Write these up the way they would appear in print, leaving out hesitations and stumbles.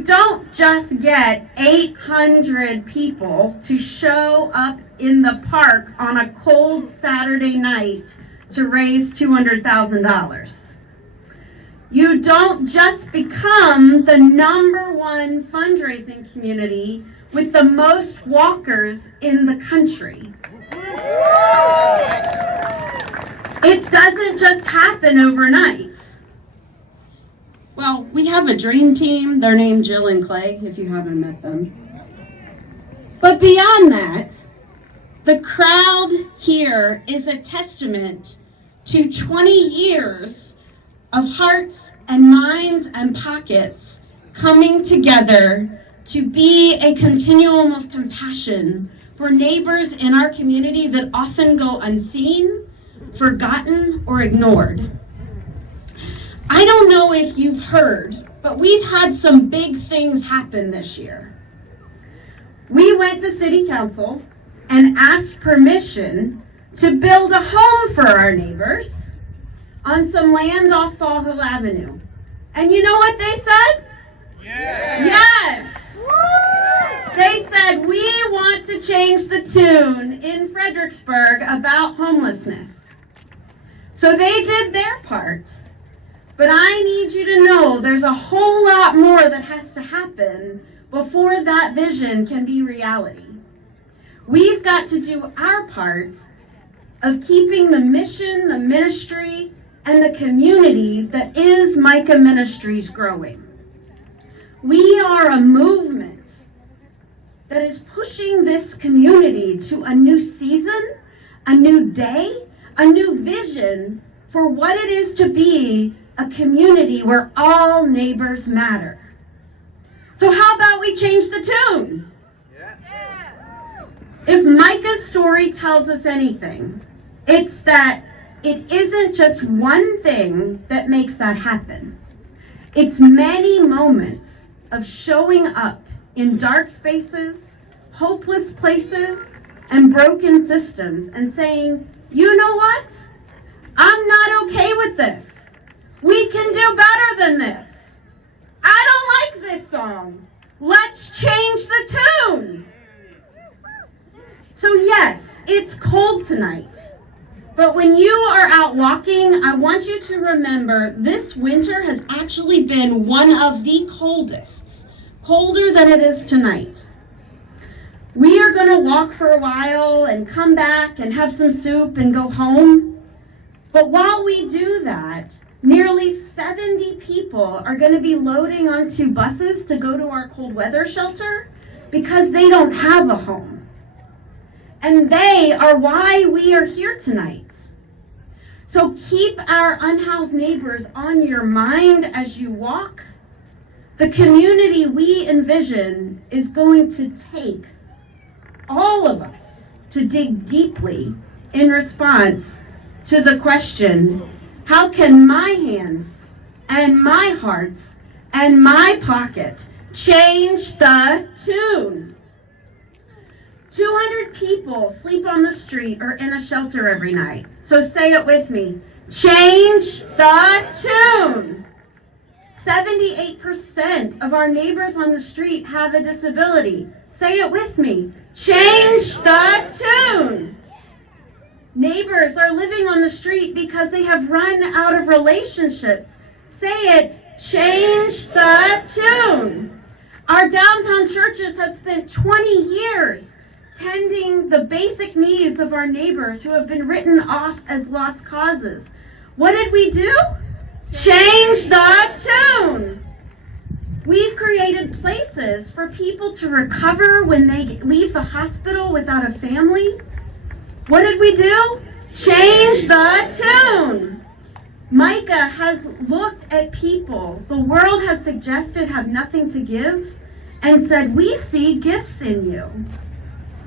You don't just get 800 people to show up in the park on a cold Saturday night to raise $200,000. You don't just become the #1 fundraising community with the most walkers in the country. It doesn't just happen overnight. Well, we have a dream team. They're named Jill and Clay, if you haven't met them. But beyond that, the crowd here is a testament to 20 years of hearts and minds and pockets coming together to be a continuum of compassion for neighbors in our community that often go unseen, forgotten, or ignored. I don't know if you've heard, but we've had some big things happen this year. We went to City Council and asked permission to build a home for our neighbors on some land off Fall Hill Avenue. And you know what they said? Yes! They said, we want to change the tune in Fredericksburg about homelessness. So they did their part. But I need you to know there's a whole lot more that has to happen before that vision can be reality. We've got to do our part of keeping the mission, the ministry, and the community that is Micah Ministries growing. We are a movement that is pushing this community to a new season, a new day, a new vision for what it is to be a community where all neighbors matter. So how about we change the tune? If Micah's story tells us anything, it's that it isn't just one thing that makes that happen. It's many moments of showing up in dark spaces, hopeless places, and broken systems and saying, you know what? I'm not okay with this. We can do better than this. I don't like this song. Let's change the tune. So yes, it's cold tonight. But when you are out walking, I want you to remember this winter has actually been one of the coldest, colder than it is tonight. We are going to walk for a while and come back and have some soup and go home. But while we do that, nearly 70 people are going to be loading onto buses to go to our cold weather shelter because they don't have a home. And they are why we are here tonight. So keep our unhoused neighbors on your mind as you walk. The community we envision is going to take all of us to dig deeply in response to the question, how can my hands and my heart and my pocket change the tune? 200 people sleep on the street or in a shelter every night. So say it with me. Change the tune. 78% of our neighbors on the street have a disability. Say it with me. Change the tune. Neighbors are living on the street because they have run out of relationships. Say it. Change the tune. Our downtown churches have spent 20 years tending the basic needs of our neighbors who have been written off as lost causes. What did we do? Change the tune. We've created places for people to recover when they leave the hospital without a family. What did we do? Change the tune. Micah has looked at people the world has suggested have nothing to give and said, we see gifts in you.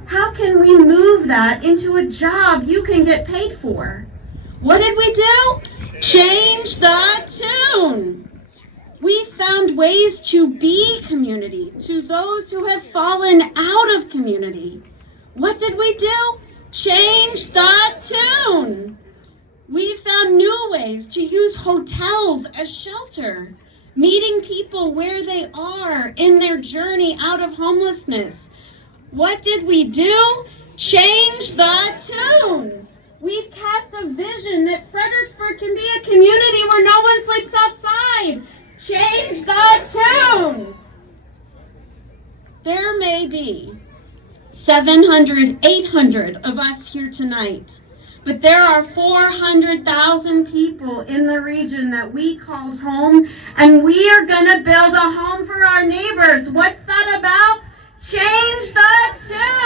How can we move that into a job you can get paid for? What did we do? Change the tune. We found ways to be community to those who have fallen out of community. What did we do? Change the tune. We found new ways to use hotels as shelter meeting people where they are in their journey out of homelessness. What did we do? Change the tune. We've cast a vision that Fredericksburg can be a community where no one sleeps outside. Change the tune. There may be 700, 800 of us here tonight, but there are 400,000 people in the region that we called home, and we are going to build a home for our neighbors. What's that about? Change the tune.